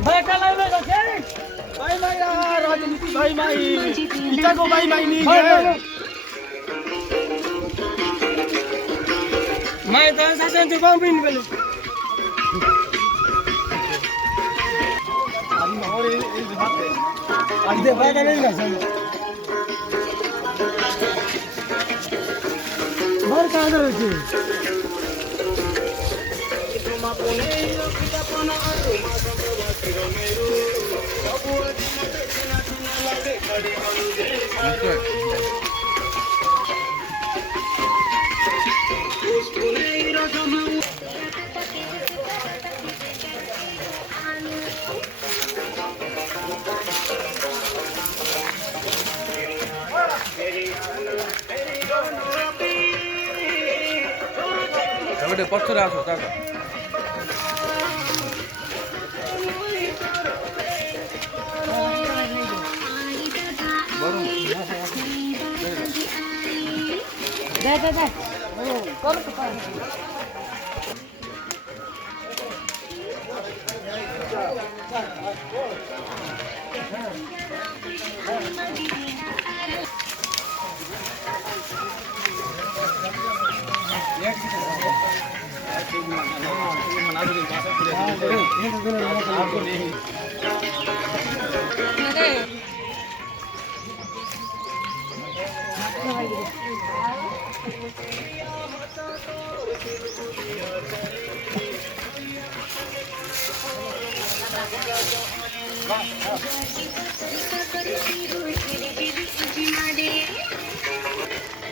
भाई कल आए भाई भाई भाई यार राजनीति भाई भाई इधर को भाई भाई नहीं है मैं तो शासन से कौन भी नहीं बोले अभी और इस बात पे आज दे भाई नहीं ना सर और कहां कर रहे थे पत्थर आसो काका दे दे दे कर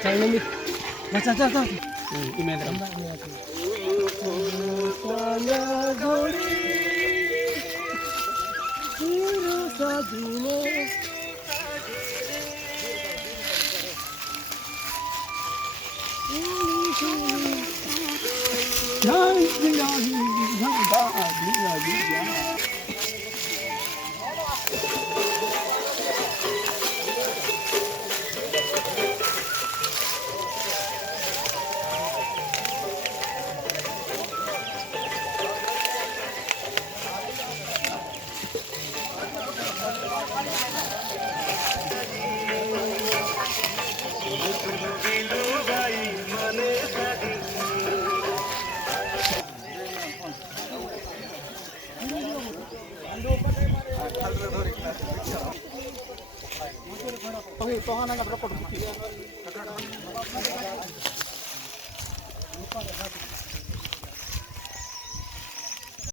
चल मम्मी चल चल चल इमेज तो हाँ ना पकड़